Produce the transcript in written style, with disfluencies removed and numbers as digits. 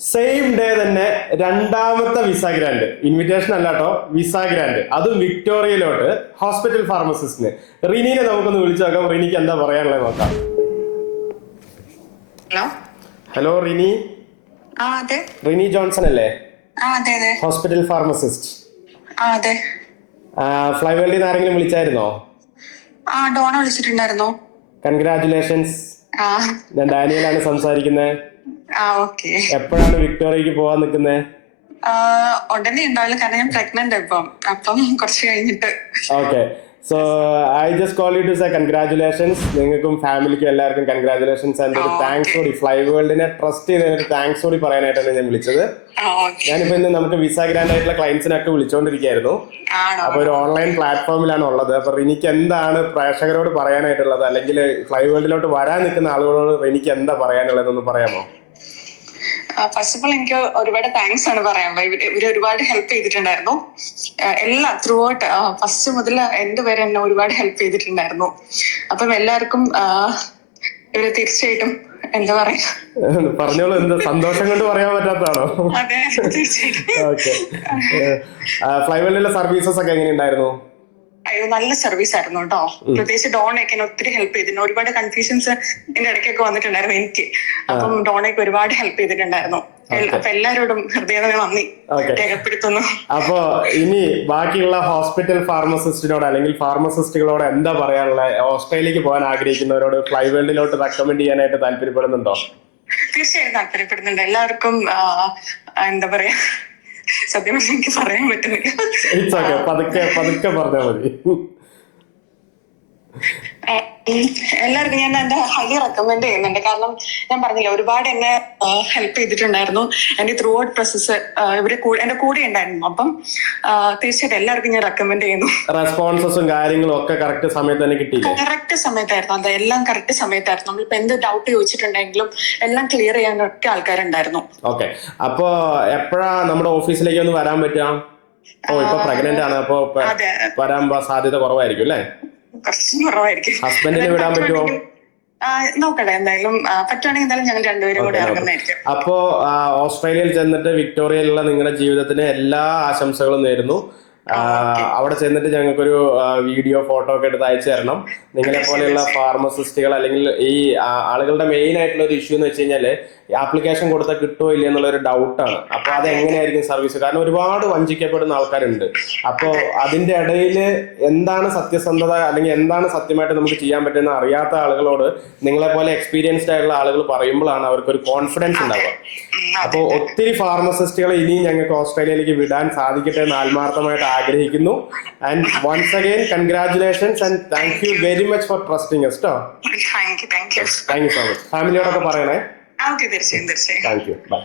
Same day തന്നെ രണ്ടാമത്തെ visa grand, invitation അല്ല കേട്ടോ, വിസ ഗ്രാൻഡ്, അതും വിക്ടോറിയയിലോട്ട് ഹോസ്പിറ്റൽ ഫാർമസിസ്റ്റിന്. റിനീനെ നമുക്കൊന്ന് വിളിച്ചു നോക്കാം, റിനിക്ക് എന്താ പറയാനുള്ളത് നോക്കാം. ഹലോ റിനി. റിനി ജോൺസൺ അല്ലേ? Hospital pharmacist. ഫ്ലൈവേൾഡിൽ നിന്ന് ആരെങ്കിലും വിളിച്ചായിരുന്നോ? ഡോണ വിളിച്ചിട്ടുണ്ടായിരുന്നോ? കൺഗ്രാറ്റുലേഷൻസ്. ഞാൻ ഡാനിയലാണ് സംസാരിക്കുന്നത്. എപ്പോഴാണ് വിക്ടോറിയക്ക് പോവാൻ നിൽക്കുന്നത്? ഉടനെ ഉണ്ടാവില്ല, കാരണം ഞാൻ പ്രഗ്നന്റ് അപ്പം കുറച്ച് കഴിഞ്ഞിട്ട്. Okay, so I just call you to say congratulations. നിങ്ങൾക്കും ഫാമിലിക്കും എല്ലാവർക്കും കൺഗ്രാറ്റുലേഷൻസ്. ആൻഡ് ഒരു താങ്ക്സ് കൂടി, ഫ്ലൈ വേൾഡിനെ ട്രസ്റ്റ് ചെയ്തതിന് താങ്ക്സ് കൂടി പറയാനായിട്ടാണ് ഞാൻ വിളിച്ചത്. ഞാനിപ്പോ ഇന്ന് നമുക്ക് വിസ ഗ്രാൻഡ് ആയിട്ടുള്ള ക്ലയൻസിനൊക്കെ വിളിച്ചുകൊണ്ടിരിക്കുകയായിരുന്നു. അപ്പൊ ഒരു ഓൺലൈൻ പ്ലാറ്റ്ഫോമിലാണ് ഉള്ളത്. അപ്പൊ റിനിക്ക് എന്താണ് പ്രേക്ഷകരോട് പറയാനായിട്ടുള്ളത്, അല്ലെങ്കിൽ ഫ്ലൈ വേൾഡിലോട്ട് വരാൻ നിൽക്കുന്ന ആളുകളോട് റിനിക്ക് എന്താ പറയാനുള്ളതെന്ന് പറയാമോ? ഫസ്റ്റ് ഓഫ് ഓൾ എനിക്ക് ഒരുപാട് താങ്ക്സ് ആണ് പറയാനുള്ളത്. ഇവര് ഒരുപാട് ഹെൽപ്പ് ചെയ്തിട്ടുണ്ടായിരുന്നു. എല്ലാം ത്രൂ ഔട്ട്, ഫസ്റ്റ് മുതൽ എന്റെ വരെ എന്നെ ഒരുപാട് ഹെൽപ്പ് ചെയ്തിട്ടുണ്ടായിരുന്നു. അപ്പം എല്ലാവർക്കും ഇവര് തീർച്ചയായിട്ടും എന്താ പറയാ, പറഞ്ഞോളൂ. എന്താ സന്തോഷം കൊണ്ട് പറയാൻ പറ്റാത്തതാണോ? അതെ, തീർച്ചയായിട്ടും. ഓക്കെ, ഫ്ലൈ വേൾഡിലെ സർവീസസ് ഒക്കെ എങ്ങനെയുണ്ടായിരുന്നു? അയ്യോ, നല്ല സർവീസ് ആയിരുന്നു കേട്ടോ. പ്രത്യേകിച്ച് ഡോണയൊക്കെ എന്നെ ഒത്തിരി ഹെൽപ്പ് ചെയ്തിട്ടുണ്ട്. ഒരുപാട് കൺഫ്യൂഷൻസ് എന്റെ ഇടയ്ക്കൊക്കെ വന്നിട്ടുണ്ടായിരുന്നു എനിക്ക്. അപ്പം ഡോണയൊക്കെ ഒരുപാട് ഹെൽപ്പ് ചെയ്തിട്ടുണ്ടായിരുന്നു. അപ്പൊ എല്ലാവരോടും ഹൃദയത്തിന് നന്ദി രേഖപ്പെടുത്തുന്നു. അപ്പൊ ഇനി ബാക്കിയുള്ള ഹോസ്പിറ്റൽ ഫാർമസിസ്റ്റിനോട് അല്ലെങ്കിൽ ഫാർമസിസ്റ്റുകളോട് എന്താ പറയാനുള്ളത്? ഓസ്ട്രേലിയക്ക് പോകാൻ ആഗ്രഹിക്കുന്നവരോട് ഫ്ലൈ വേൾഡിലോട്ട് റെക്കമെൻഡ് ചെയ്യാനായിട്ട് താല്പര്യപ്പെടുന്നുണ്ടോ? തീർച്ചയായും താല്പര്യപ്പെടുന്നുണ്ട്. എല്ലാവർക്കും എന്താ പറയാ, സത്യം എനിക്ക് പറയാൻ പറ്റുന്നില്ല. പതുക്കെ പറഞ്ഞാൽ മതി. എല്ലാവർക്കും ഞാൻ എന്റെ ഹൈലി റെക്കമെൻഡ് ചെയ്യുന്നുണ്ട്. കാരണം ഞാൻ പറഞ്ഞില്ല, ഒരുപാട് എന്നെ ഹെൽപ്പ് ചെയ്തിട്ടുണ്ടായിരുന്നു. എന്റെ ത്രൂ ഔട്ട് പ്രോസസ് ഇവര് എന്റെ കൂടെ ഉണ്ടായിരുന്നു. അപ്പം തീർച്ചയായിട്ടും എല്ലാവർക്കും ഞാൻ റെക്കമെൻഡ് ചെയ്യുന്നു. റെസ്പോൺസസും കാര്യങ്ങളും ഒക്കെ കറക്റ്റ് സമയത്ത് തന്നെ കിട്ടി. കറക്റ്റ് സമയത്തായിരുന്നു. അതെ, എല്ലാം കറക്റ്റ് സമയത്തായിരുന്നു. നമ്മളിപ്പോ എന്ത് ഡൗട്ട് ചോദിച്ചിട്ടുണ്ടെങ്കിലും എല്ലാം ക്ലിയർ ചെയ്യാനൊക്കെ ആൾക്കാരുണ്ടായിരുന്നു. ഓക്കെ, അപ്പൊ എപ്പോഴാ നമ്മുടെ ഓഫീസിലേക്ക് ഒന്ന് വരാൻ പറ്റുക? ഇപ്പൊ പ്രഗ്നന്റ് ആണ്, അപ്പൊ വരാൻ സാധ്യത കുറവായിരിക്കും അല്ലേ? കുറച്ചും കുറവായിരിക്കും. ഹസ്ബൻഡിനെ വിടാൻ പറ്റുമോ? നോക്കട്ടെ, എന്തായാലും പറ്റുവാണെങ്കിൽ എന്തായാലും ഞങ്ങൾ രണ്ടുപേരും കൂടെ ഇറങ്ങുന്നതായിരിക്കും. അപ്പോ ഓസ്ട്രേലിയയിൽ ചെന്നിട്ട് വിക്ടോറിയയിലുള്ള നിങ്ങളുടെ ജീവിതത്തിന് എല്ലാ ആശംസകളും നേരുന്നു. അവിടെ ചെന്നിട്ട് ഞങ്ങൾക്കൊരു വീഡിയോ ഫോട്ടോ ഒക്കെ എടുത്ത് അയച്ചു തരണം. നിങ്ങളെ പോലെയുള്ള ഫാർമസിസ്റ്റുകൾ അല്ലെങ്കിൽ ഈ ആളുകളുടെ മെയിൻ ആയിട്ടുള്ള ഒരു ഇഷ്യൂ എന്ന് വെച്ച് കഴിഞ്ഞാല് ആപ്ലിക്കേഷൻ കൊടുത്താൽ കിട്ടുമോ ഇല്ല എന്നുള്ളൊരു ഡൗട്ടാണ്. അപ്പൊ അത് എങ്ങനെയായിരിക്കും സർവീസ്? കാരണം ഒരുപാട് വഞ്ചിക്കപ്പെടുന്ന ആൾക്കാരുണ്ട്. അപ്പോൾ അതിന്റെ ഇടയിൽ എന്താണ് സത്യസന്ധത അല്ലെങ്കിൽ എന്താണ് സത്യമായിട്ട് നമുക്ക് ചെയ്യാൻ പറ്റുന്ന അറിയാത്ത ആളുകളോട് നിങ്ങളെ പോലെ എക്സ്പീരിയൻസ്ഡ് ആയിട്ടുള്ള ആളുകൾ പറയുമ്പോഴാണ് അവർക്കൊരു കോൺഫിഡൻസ് ഉണ്ടാവുക. അപ്പോൾ ഒത്തിരി ഫാർമസിസ്റ്റുകളെ ഇനിയും ഞങ്ങൾക്ക് ഓസ്ട്രേലിയയിലേക്ക് വിടാൻ സാധിക്കട്ടെ എന്ന് ആത്മാർത്ഥമായിട്ട് ആഗ്രഹിക്കുന്നു. And once again congratulations and thank you very much for trusting us. Thank you so much. ഫാമിലിയോടൊക്കെ പറയണേ. തീർച്ചയായും. Thank you. ബൈ.